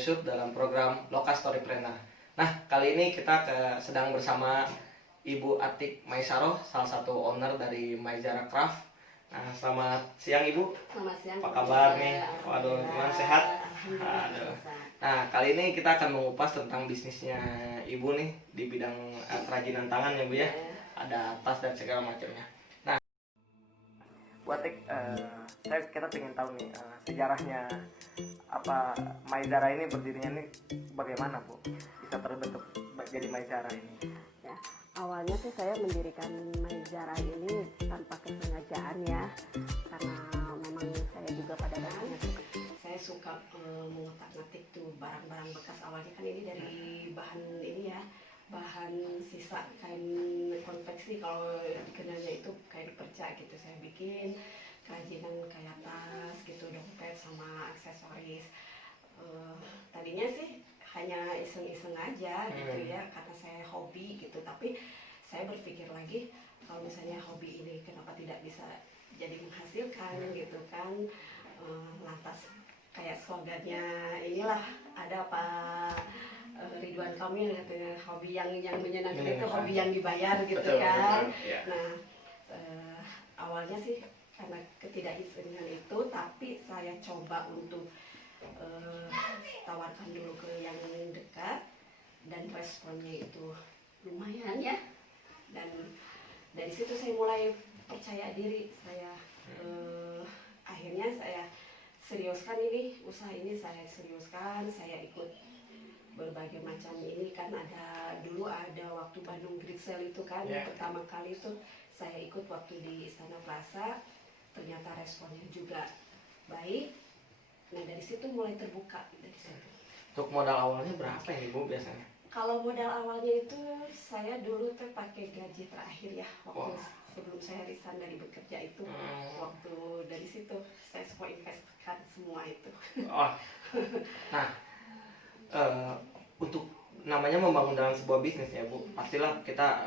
Yusuf dalam program Loka Storypreneur. Nah, kali ini kita sedang bersama Ibu Atik Maisaroh, salah satu owner dari Maizara Craft. Nah, selamat siang Ibu. Selamat siang. Apa kabar nih? Waduh, gimana, sehat? Aduh. Nah, kali ini kita akan mengupas tentang bisnisnya Ibu nih di bidang kerajinan tangan ya Bu ya. Ada tas dan segala macamnya. Nah, Bu Atik, kita ingin tahu nih sejarahnya apa Maizara ini berdirinya nih bagaimana Bu bisa terbentuk jadi Maizara ini? Ya, awalnya sih saya mendirikan Maizara ini tanpa kesengajaan ya, karena memang saya juga pada dasarnya saya suka mengotak-ngatik tuh barang-barang bekas. Awalnya kan ini dari bahan ini ya, bahan sisa kain konveksi, kalau dikenalnya itu kain perca gitu. Saya bikin kerajinan kayak tas gitu, dompet sama aksesoris. Tadinya sih hanya iseng-iseng aja gitu ya, karena saya hobi gitu. Tapi saya berpikir lagi, kalau misalnya hobi ini kenapa tidak bisa jadi menghasilkan gitu kan. Lantas kayak slogannya inilah, ada Pak Ridwan Kamil katanya, hobi yang menyenangkan itu hobi yang dibayar gitu. Betul, kan betul, ya. Nah, awalnya sih karena ketidakisengan itu, tapi saya coba untuk tawarkan dulu ke yang dekat, dan responnya itu lumayan ya. Dan dari situ saya mulai percaya diri. Saya akhirnya saya seriuskan ini, usaha ini saya seriuskan. Saya ikut berbagai macam ini kan, dulu ada waktu Bandung Great Sale itu kan, pertama kali itu saya ikut waktu di Istana Plaza. Ternyata responnya juga baik. Nah, dari situ mulai terbuka dari situ. Untuk modal awalnya berapa ya Bu biasanya? Kalau modal awalnya itu saya dulu tuh pakai gaji terakhir ya, waktu sebelum saya resign dari bekerja itu. Waktu dari situ saya semua investkan semua itu. Nah, untuk namanya membangun dalam sebuah bisnis ya Bu, pastilah kita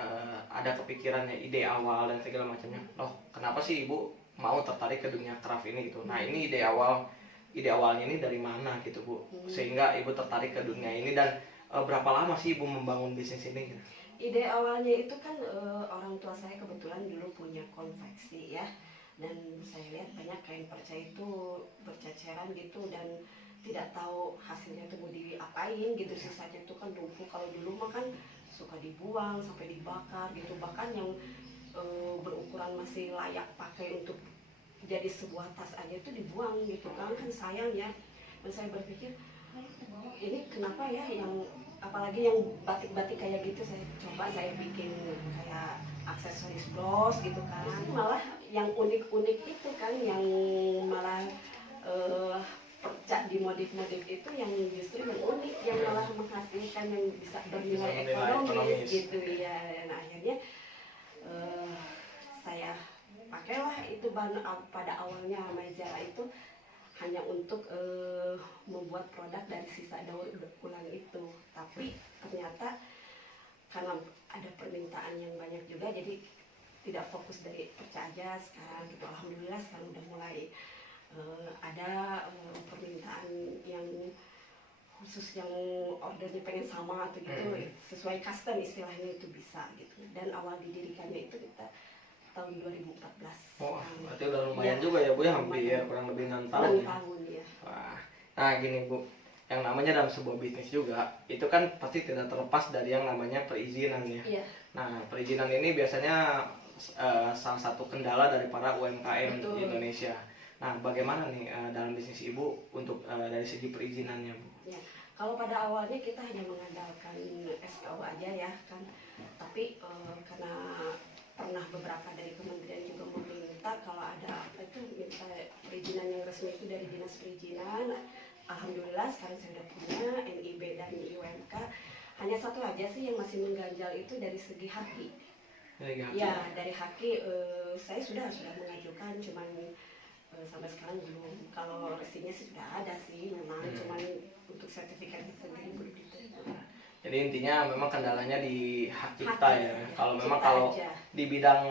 ada kepikirannya, ide awal dan segala macamnya. Loh, kenapa sih Ibu mau tertarik ke dunia craft ini gitu? Nah, ini ide awalnya ini dari mana gitu Bu, sehingga Ibu tertarik ke dunia ini, dan berapa lama sih Ibu membangun bisnis ini gitu? Ide awalnya itu kan orang tua saya kebetulan dulu punya konveksi ya, dan saya lihat banyak kain perca itu berceceran gitu, dan tidak tahu hasilnya itu mau diapain gitu. Sisanya itu kan numpuk. Kalau dulu mah kan suka dibuang sampai dibakar gitu, bahkan yang berukuran masih layak pakai untuk jadi sebuah tas aja itu dibuang gitu kan sayang ya. Dan saya berpikir, ini kenapa ya, yang apalagi yang batik-batik kayak gitu, saya bikin kayak aksesoris bros gitu kan. Malah yang unik-unik itu kan, yang malah perca di modif-modif itu yang justru yang unik, yang malah menghasilkan, yang bisa bernilai ekonomis gitu ya. Dan akhirnya saya pakailah itu pada awalnya Maizara itu hanya untuk membuat produk dari sisa daur ulang itu. Tapi ternyata karena ada permintaan yang banyak juga, jadi tidak fokus dari perca aja sekarang gitu. Alhamdulillah sekarang udah mulai ada permintaan yang khusus, yang ordernya pengen sama atau gitu, sesuai custom istilahnya itu bisa gitu. Dan awal didirikannya itu kita tahun 2014. Berarti udah lumayan ya, juga ya Bu ya, hampir kurang lebih 6 tahun. 6 tahun ya. Wah. Nah gini Bu, yang namanya dalam sebuah bisnis juga itu kan pasti tidak terlepas dari yang namanya perizinan ya. Nah, perizinan ini biasanya salah satu kendala dari para UMKM di Indonesia. Nah, bagaimana nih dalam bisnis Ibu untuk dari segi perizinannya Bu? Ya, kalau pada awalnya kita hanya mengandalkan SKU aja ya kan, tapi karena pernah beberapa dari kementerian juga meminta kalau ada itu minta perizinan yang resmi itu dari dinas perizinan. Alhamdulillah sekarang saya sudah punya NIB dan IUMK. Hanya satu aja sih yang masih mengganjal, itu dari segi haki. Ya, dari haki saya sudah mengajukan, cuman sampai sekarang belum. Kalau resminya sih sudah ada sih memang, cuman untuk sertifikatnya sendiri belum diterima. Jadi intinya memang kendalanya di hak cipta ya. Kalau memang kalau di bidang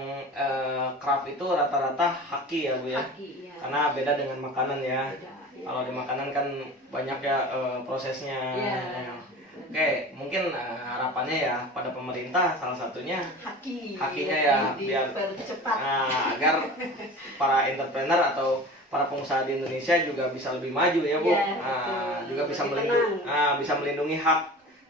craft itu rata-rata haki ya Bu ya. Haki, ya. Karena beda dengan makanan ya. Beda, Kalau di makanan kan banyak ya prosesnya. Iya. Oke, mungkin harapannya ya pada pemerintah salah satunya hakinya ya biar cepat. agar para entrepreneur atau para pengusaha di Indonesia juga bisa lebih maju ya Bu. Iya, Juga bisa lebih bisa melindungi hak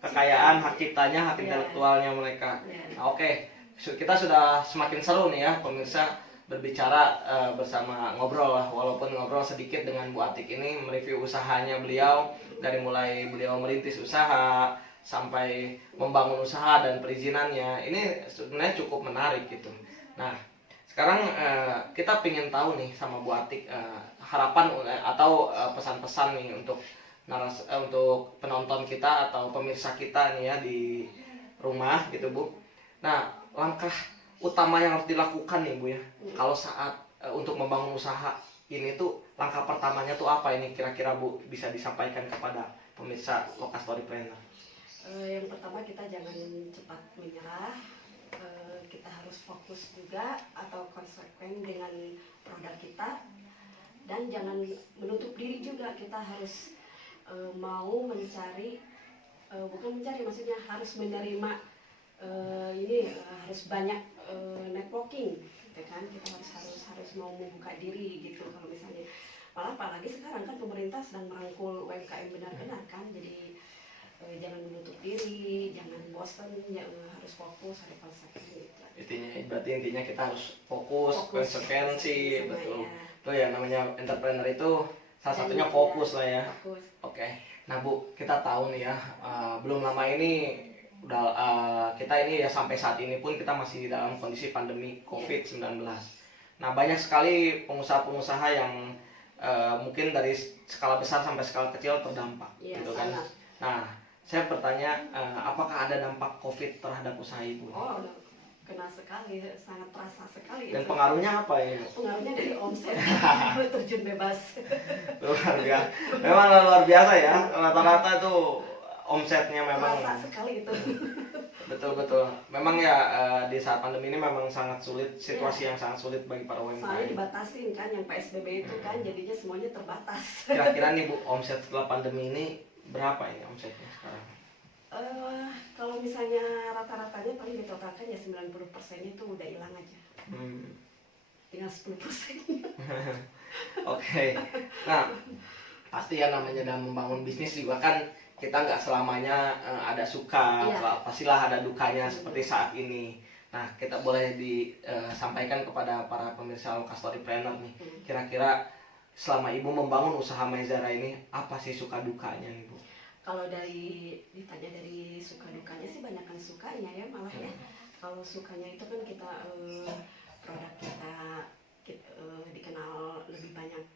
kekayaan, hak ciptanya, hak Iya. intelektualnya mereka. Iya. Nah, oke, kita sudah semakin seru nih ya pemirsa berbicara bersama ngobrol lah, walaupun ngobrol sedikit dengan Bu Atik ini mereview usahanya beliau, dari mulai beliau merintis usaha sampai membangun usaha dan perizinannya. Ini sebenarnya cukup menarik gitu. Nah, sekarang kita pengen tahu nih sama Bu Atik harapan atau pesan-pesan nih untuk untuk penonton kita atau pemirsa kita nih ya di rumah gitu Bu. Nah, langkah utama yang harus dilakukan nih Bu ya, kalau saat untuk membangun usaha ini tuh langkah pertamanya tuh apa ini kira-kira Bu bisa disampaikan kepada pemirsa Loka Storypreneur? Yang pertama kita jangan cepat menyerah, kita harus fokus juga atau konsekuen dengan produk kita, dan jangan menutup diri juga. Kita harus mau mencari, bukan mencari, maksudnya harus menerima harus banyak networking, gitu kan. Kita harus mau membuka diri gitu. Kalau misalnya malah apalagi sekarang kan pemerintah sedang merangkul UMKM benar-benar kan, jadi jangan menutup diri, jangan bosan, harus fokus, ada konsekuensi gitu. Intinya kita harus fokus. Konsekuensi, betul. Ya. Itu ya namanya entrepreneur itu salah satunya fokus lah ya. Fokus. Oke. Nah Bu, kita tahu nih ya, belum lama ini udah kita ini ya sampai saat ini pun kita masih dalam kondisi pandemi COVID-19. Nah, banyak sekali pengusaha-pengusaha yang mungkin dari skala besar sampai skala kecil terdampak, gitu kan. Sangat. Nah, saya bertanya, apakah ada dampak COVID terhadap usaha Ibu? Oh, kena sekali, sangat terasa sekali. Dan itu. pengaruhnya apa ya? Pengaruhnya dari omset, terjun bebas. Luar biasa. Memang luar biasa ya. Rata-rata tuh omsetnya memang. Terasa sekali itu. Betul. Memang ya di saat pandemi ini memang sangat sulit, situasi yang sangat sulit bagi para Soalnya UMKM. dibatasin kan, yang PSBB itu kan, jadinya semuanya terbatas. Kira-kira nih Bu, omset setelah pandemi ini berapa ini omsetnya sekarang? Kalau misalnya rata-ratanya paling ditotalkan ya 90%-nya itu udah hilang aja. Tinggal 10%. Oke. Nah, pasti ya namanya dalam membangun bisnis juga kan kita nggak selamanya ada suka, pastilah ada dukanya seperti saat ini. Nah, kita boleh disampaikan kepada para pemirsa Loka Storypreneur nih, kira-kira selama Ibu membangun usaha Maizara ini, apa sih suka dukanya nih Bu? Kalau ditanya dari suka dukanya sih banyakkan sukanya ya malah ya. Kalau sukanya itu kan kita produk kita dikenal lebih banyak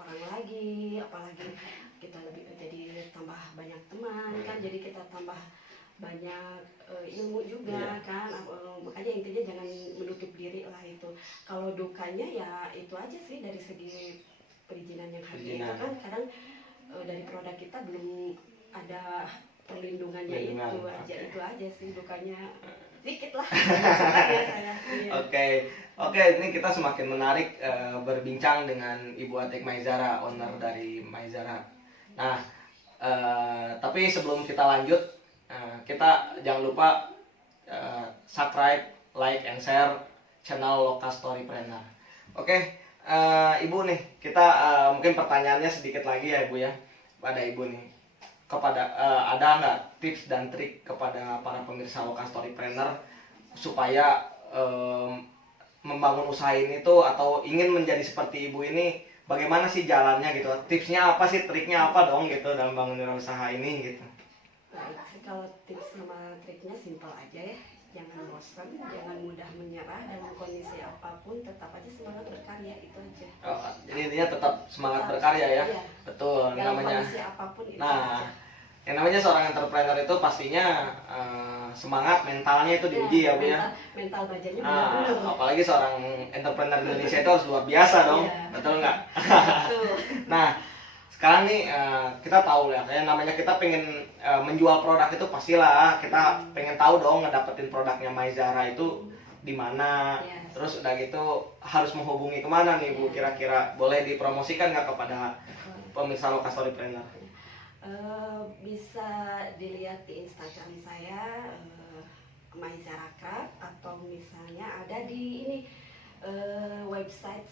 orang lagi, apalagi kita lebih jadi tambah banyak teman kan, jadi kita tambah banyak ilmu juga kan. Makanya intinya jangan menutup diri lah itu. Kalau dukanya ya itu aja sih, dari segi perizinan yang hari itu kan kadang dari produk kita belum ada perlindungannya itu aja sih dukanya, sedikit lah. Saya. Oke, ini kita semakin menarik berbincang dengan Ibu Atik Maizara, owner dari Maizara. Nah, tapi sebelum kita lanjut, kita jangan lupa subscribe, like, and share channel Loka Storypreneur. Oke, Ibu nih, kita mungkin pertanyaannya sedikit lagi ya Ibu ya, pada Ibu nih, kepada ada nggak tips dan trik kepada para pemirsa Loka Storypreneur supaya membangun usaha ini tuh, atau ingin menjadi seperti Ibu ini, bagaimana sih jalannya gitu? Tipsnya apa sih, triknya apa dong gitu dalam bangun usaha ini gitu? Baik, kalau tips sama triknya simpel aja ya. Jangan bosan, jangan mudah menyerah, dalam kondisi apapun tetap aja semangat berkarya, itu aja. Jadi intinya tetap semangat berkarya ya. Iya. Betul, Dalam namanya. kondisi apapun itu Nah, aja. yang namanya seorang entrepreneur itu pastinya semangat mentalnya itu diuji ya Bu ya. Mental bajanya Nah, benar-benar. apalagi seorang entrepreneur Indonesia itu harus luar biasa dong, betul nggak? Betul. Nah, sekarang nih kita tahu ya, kayak namanya kita pengen menjual produk itu pastilah kita pengen tahu dong ngedapetin produknya Maizara itu di mana. Terus udah gitu harus menghubungi kemana nih Bu? Kira-kira boleh dipromosikan nggak kepada pemirsa Loka Storypreneur? Bisa dilihat di Instagram saya Maizara Craft, atau misalnya ada di ini website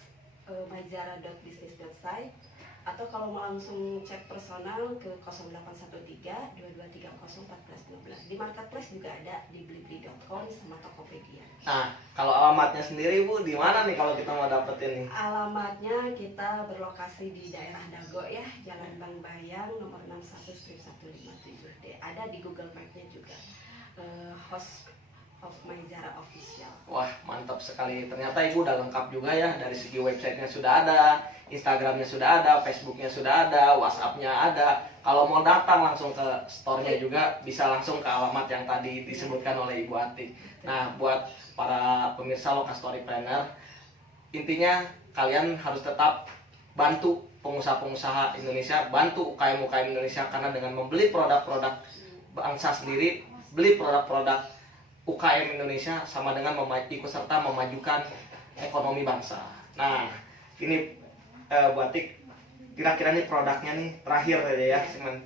maizara.business.site, atau kalau mau langsung chat personal ke 0813 2230 1415. Di marketplace juga ada di blibli.com sama Tokopedia. Nah, kalau alamatnya sendiri Bu, di mana nih kalau kita mau dapetin nih? Alamatnya kita berlokasi di daerah Dago ya, Jalan Bang Bayang nomor 61/157D. Ada di Google Map-nya juga. Host of Maizara Official. Wah, mantap sekali. Ternyata Ibu udah lengkap juga ya. Dari segi websitenya sudah ada, Instagramnya sudah ada, Facebooknya sudah ada, WhatsAppnya ada. Kalau mau datang langsung ke store-nya juga bisa langsung ke alamat yang tadi disebutkan oleh Ibu Atik. Nah, buat para pemirsa Loka Storypreneur, intinya kalian harus tetap bantu pengusaha-pengusaha Indonesia, bantu UKM-UKM Indonesia, karena dengan membeli produk-produk bangsa sendiri, beli produk-produk UKM Indonesia sama dengan ikut serta memajukan ekonomi bangsa. Nah, ini Bu Atik, kira-kira nih produknya nih terakhir aja ya,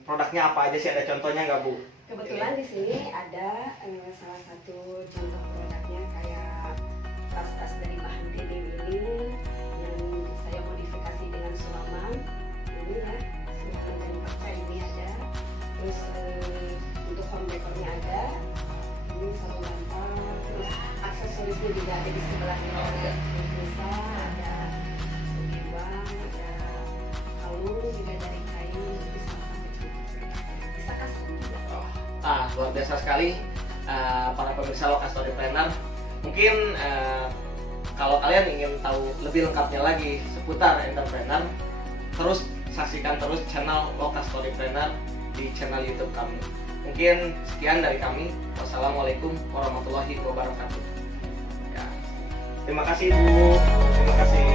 produknya apa aja sih, ada contohnya nggak Bu? Kebetulan di sini ada salah satu contoh produknya kayak tas-tas dari bahan denim ini yang saya modifikasi dengan sulaman. Ini ya, sulaman dan perca ini ada. Terus untuk home decornya ada. Ini sarung bantal. Terus aksesorisnya juga ada di sebelahnya. Ada pulsa, ada uang, ada kalung juga dari kain. Bisa kasih juga. Nah, luar biasa sekali para pemirsa Loka Storypreneur. Mungkin kalau kalian ingin tahu lebih lengkapnya lagi seputar entrepreneur, terus saksikan terus channel Loka Storypreneur di channel YouTube kami. Mungkin sekian dari kami. Wassalamualaikum warahmatullahi wabarakatuh. Ya. Terima kasih Bu. Terima kasih.